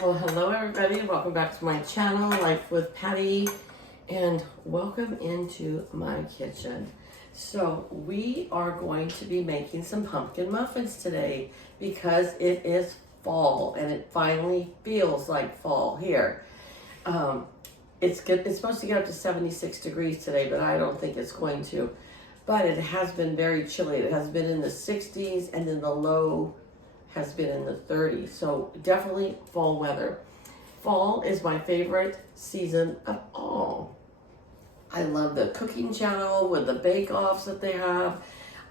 Well, hello everybody, welcome back to my channel, Life with Patty, and welcome into my kitchen. So we are going to be making some pumpkin muffins today because it is fall and it finally feels like fall here. It's supposed to get up to 76 degrees today, but I don't think it's going to. But it has been very chilly. It has been in the 60s and then the low has been in the 30s. So definitely fall weather. Fall is my favorite season of all. I love the cooking channel with the bake-offs that they have.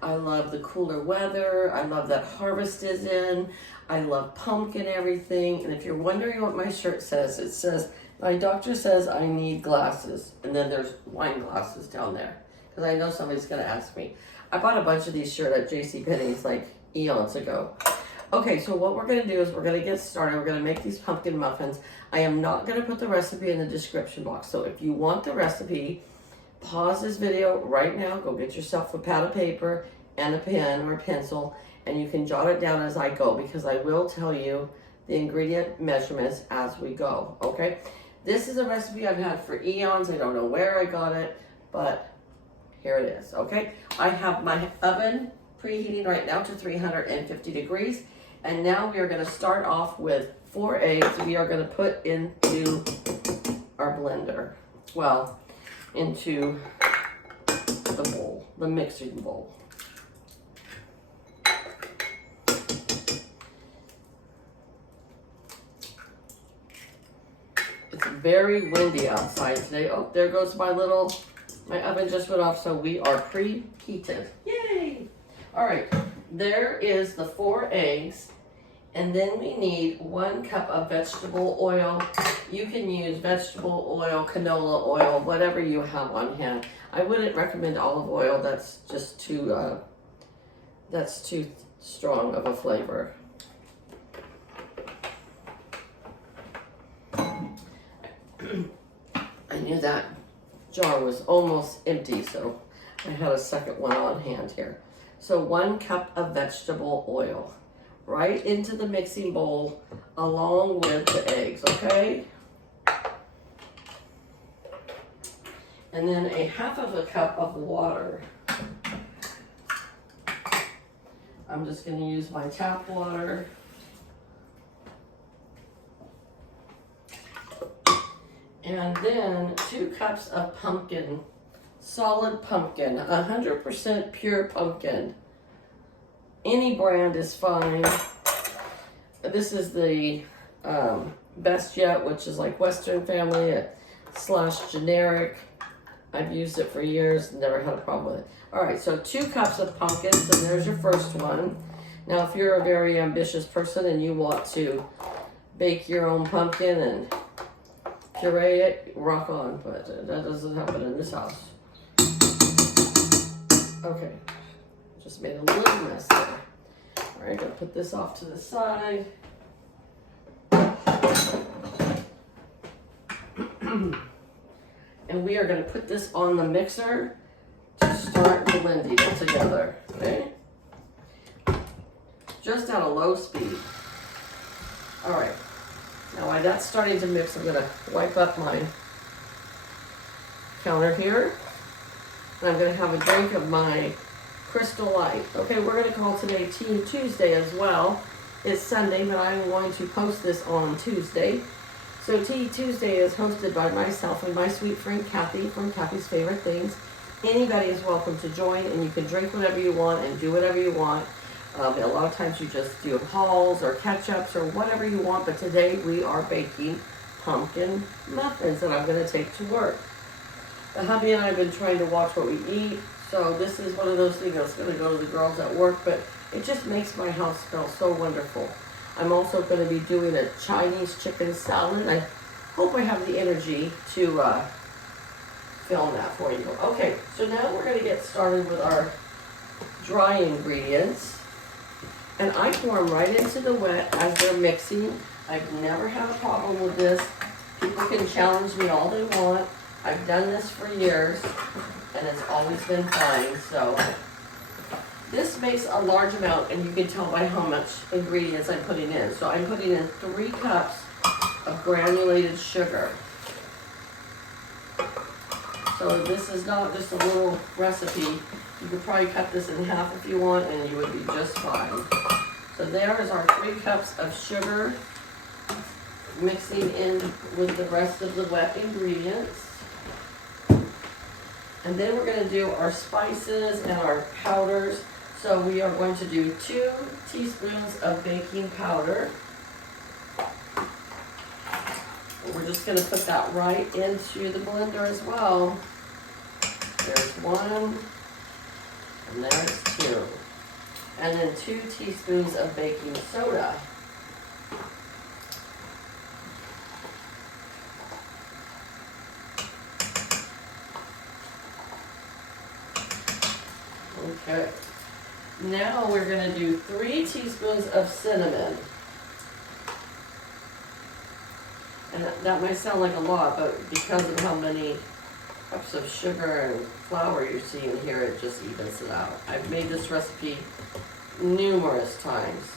I love the cooler weather. I love that harvest is in. I love pumpkin everything. And if you're wondering what my shirt says, it says, my doctor says I need glasses. And then there's wine glasses down there. Because I know somebody's going to ask me. I bought a bunch of these shirts at JCPenney's like eons ago. Okay, so what we're going to do is we're going to get started. We're going to make these pumpkin muffins. I am not going to put the recipe in the description box. So if you want the recipe, pause this video right now. Go get yourself a pad of paper and a pen or a pencil, and you can jot it down as I go because I will tell you the ingredient measurements as we go, okay? This is a recipe I've had for eons. I don't know where I got it, but here it is, okay? I have my oven preheating right now to 350 degrees. And now we are going to start off with 4 eggs we are going to put into our blender. Well, into the bowl, the mixing bowl. It's very windy outside today. Oh, there goes my oven just went off, so we are preheated. Yay! All right, there is the 4 eggs. And then we need 1 cup of vegetable oil. You can use vegetable oil, canola oil, whatever you have on hand. I wouldn't recommend olive oil. That's just too strong of a flavor. I knew that jar was almost empty, so I had a second one on hand here. So 1 cup of vegetable oil. Right into the mixing bowl along with the eggs, okay? And then a half of a cup of water. I'm just going to use my tap water. And then 2 cups of pumpkin, solid pumpkin, 100% pure pumpkin. Any brand is fine. This is the Best Yet, which is like Western Family / generic. I've used it for years, never had a problem with it. All right, so 2 cups of pumpkin, so there's your first one. Now, if you're a very ambitious person and you want to bake your own pumpkin and puree it, rock on, but that doesn't happen in this house. Okay. Just made a little mess there. All right, gonna put this off to the side. And we are gonna put this on the mixer to start blending it together, okay? Just at a low speed. All right, now while that's starting to mix, I'm gonna wipe up my counter here. And I'm gonna have a drink of my Crystal Light. Okay, we're going to call today Tea Tuesday as well. It's Sunday, but I'm going to post this on Tuesday. So Tea Tuesday is hosted by myself and my sweet friend Kathy from Kathy's Favorite Things. Anybody is welcome to join, and you can drink whatever you want and do whatever you want. A lot of times you just do hauls or catch-ups or whatever you want, but today we are baking pumpkin muffins that I'm going to take to work. The hubby and I have been trying to watch what we eat. So this is one of those things that's going to go to the girls at work, but it just makes my house smell so wonderful. I'm also going to be doing a Chinese chicken salad. I hope I have the energy to film that for you. Okay, so now we're going to get started with our dry ingredients. And I pour them right into the wet as they're mixing. I've never had a problem with this. People can challenge me all they want. I've done this for years, and it's always been fine. So this makes a large amount, and you can tell by how much ingredients I'm putting in. So I'm putting in 3 cups of granulated sugar. So this is not just a little recipe. You could probably cut this in half if you want and you would be just fine. So there is our 3 cups of sugar mixing in with the rest of the wet ingredients. And then we're going to do our spices and our powders. So we are going to do 2 teaspoons of baking powder. We're just going to put that right into the blender as well. There's 1, and there's 2. And then 2 teaspoons of baking soda. Okay. Now we're going to do 3 teaspoons of cinnamon. And that might sound like a lot, but because of how many cups of sugar and flour you see in here, it just evens it out. I've made this recipe numerous times.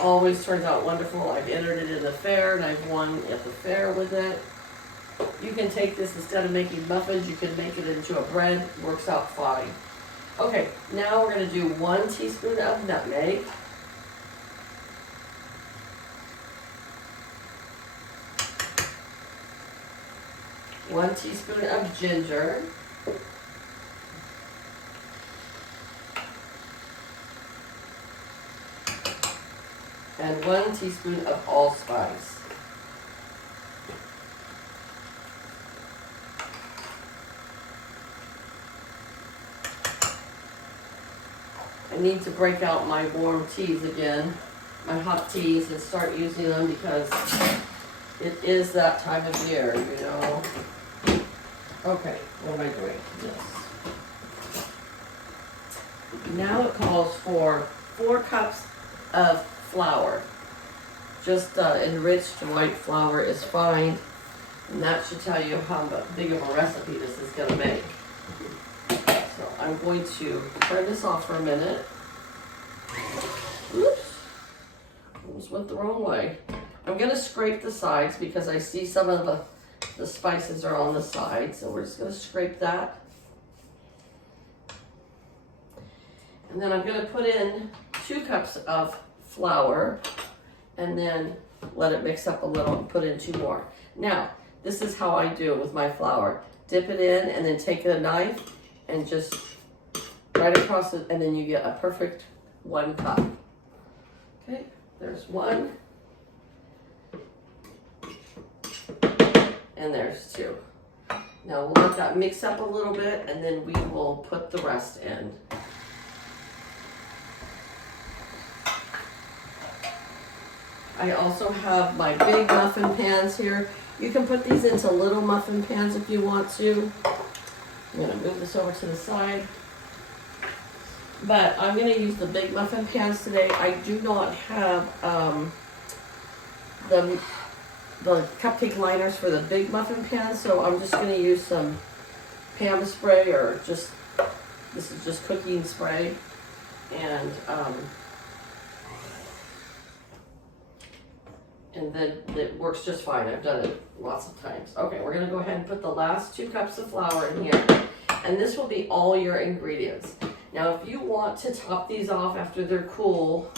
Always turns out wonderful. I've entered it in the fair and I've won at the fair with it. You can take this instead of making muffins, you can make it into a bread. Works out fine. Okay, now we're going to do 1 teaspoon of nutmeg. One teaspoon of ginger. And 1 teaspoon of allspice. I need to break out my warm teas again, my hot teas, and start using them because it is that time of year, you know. Okay, what am I doing? Yes. Now it calls for 4 cups of flour. Just enriched white flour is fine. And that should tell you how big of a recipe this is going to make. So I'm going to turn this off for a minute. Oops. Almost went the wrong way. I'm going to scrape the sides because I see some of the spices are on the side. So we're just going to scrape that. And then I'm going to put in 2 cups of flour and then let it mix up a little and put in 2 more. Now, this is how I do it with my flour. Dip it in and then take a knife and just right across it, and then you get a perfect 1 cup. Okay, there's 1. And there's 2. Now we'll let that mix up a little bit and then we will put the rest in. I also have my big muffin pans here. You can put these into little muffin pans if you want to. I'm going to move this over to the side. But I'm going to use the big muffin pans today. I do not have the cupcake liners for the big muffin pans, so I'm just going to use some Pam spray, or just, this is just cooking spray. And then it works just fine. I've done it lots of times. Okay, we're going to go ahead and put the last 2 cups of flour in here. And this will be all your ingredients. Now, if you want to top these off after they're cool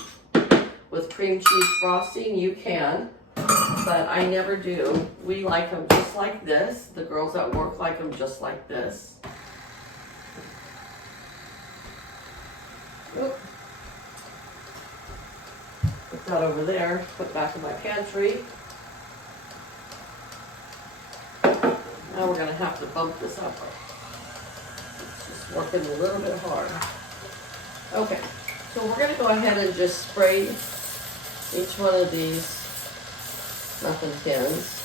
with cream cheese frosting, you can. But I never do. We like them just like this. The girls at work like them just like this. Oop. Put that over there, put back in my pantry. Now we're going to have to bump this up. It's just working a little bit hard. Okay, so we're going to go ahead and just spray each one of these muffin tins.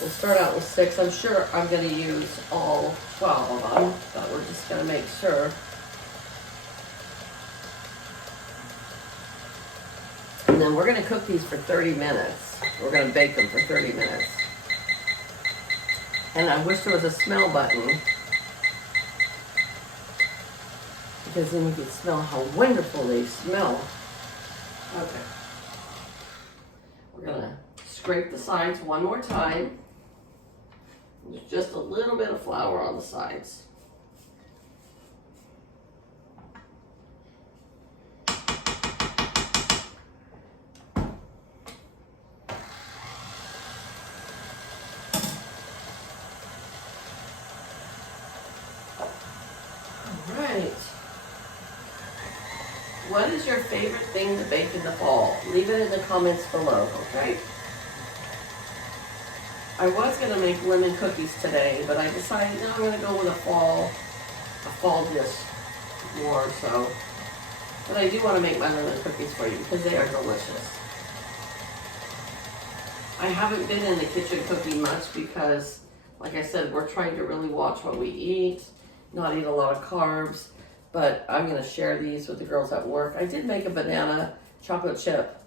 We'll start out with 6. I'm sure I'm going to use all 12 of them, but we're just going to make sure. And then we're going to cook these for 30 minutes. We're going to bake them for 30 minutes. And I wish there was a smell button, because then you can smell how wonderful they smell. Okay. We're going scrape the sides one more time. There's just a little bit of flour on the sides. Alright. What is your favorite thing to bake in the fall? Leave it in the comments below, okay? I was going to make lemon cookies today, but I decided no, I'm going to go with a fall dish more so. But I do want to make my lemon cookies for you because they are delicious. I haven't been in the kitchen cooking much because, like I said, we're trying to really watch what we eat, not eat a lot of carbs, but I'm going to share these with the girls at work. I did make a banana chocolate chip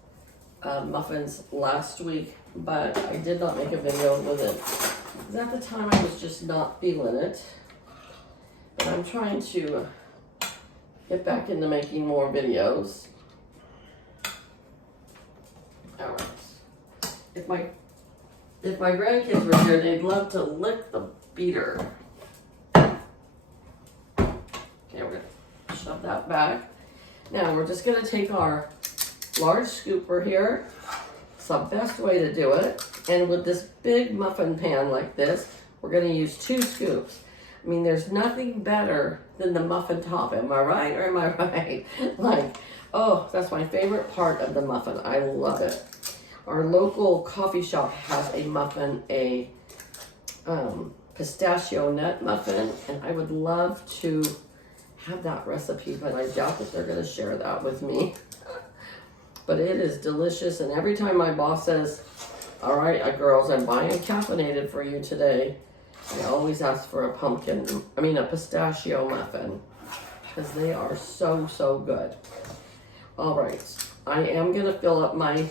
muffins last week, but I did not make a video with it. Because at the time I was just not feeling it. But I'm trying to get back into making more videos. Alright. If my grandkids were here, they'd love to lick the beater. Okay, we're gonna shove that back. Now we're just gonna take our large scooper here. It's the best way to do it. And with this big muffin pan like this, we're gonna use 2 scoops. I mean, there's nothing better than the muffin top. Am I right or am I right? Like, oh, that's my favorite part of the muffin. I love it. Our local coffee shop has a muffin, a pistachio nut muffin, and I would love to have that recipe, but I doubt that they're going to share that with me. But it is delicious, and every time my boss says, all right, girls, I'm buying a caffeinated for you today, I always ask for a pistachio muffin, because they are so, so good. All right, I am going to fill up my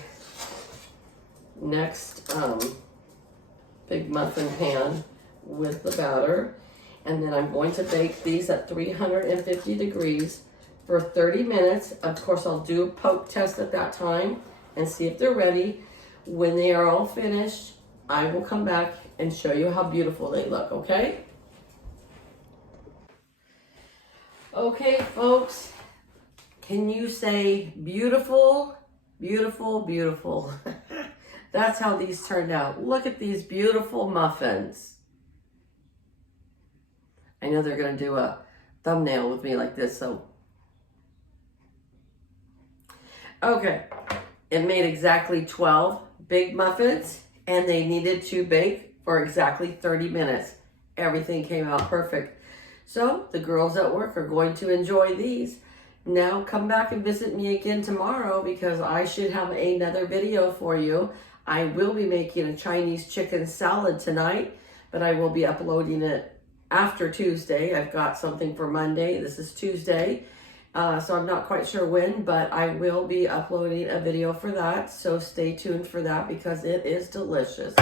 next big muffin pan with the batter, and then I'm going to bake these at 350 degrees for 30 minutes. Of course, I'll do a poke test at that time and see if they're ready. When they are all finished, I will come back and show you how beautiful they look, okay? Okay, folks, can you say beautiful, beautiful, beautiful? That's how these turned out. Look at these beautiful muffins. I know they're going to do a thumbnail with me like this, so. Okay, it made exactly 12 big muffins, and they needed to bake for exactly 30 minutes. Everything came out perfect. So the girls at work are going to enjoy these. Now come back and visit me again tomorrow because I should have another video for you. I will be making a Chinese chicken salad tonight, but I will be uploading it after Tuesday. I've got something for Monday. This is Tuesday, so I'm not quite sure when, but I will be uploading a video for that. So stay tuned for that because it is delicious.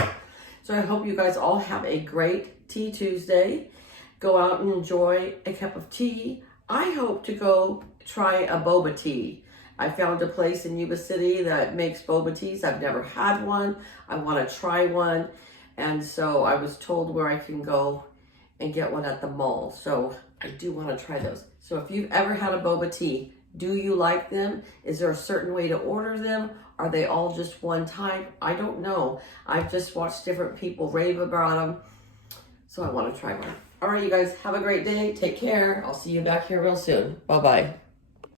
So I hope you guys all have a great Tea Tuesday. Go out and enjoy a cup of tea. I hope to go try a boba tea. I found a place in Yuba City that makes boba teas. I've never had one. I want to try one. And so I was told where I can go and get one at the mall. So I do want to try those. So if you've ever had a boba tea, do you like them? Is there a certain way to order them? Are they all just one type? I don't know. I've just watched different people rave about them. So I want to try one. All right, you guys, have a great day. Take care. I'll see you back here real soon. Bye-bye.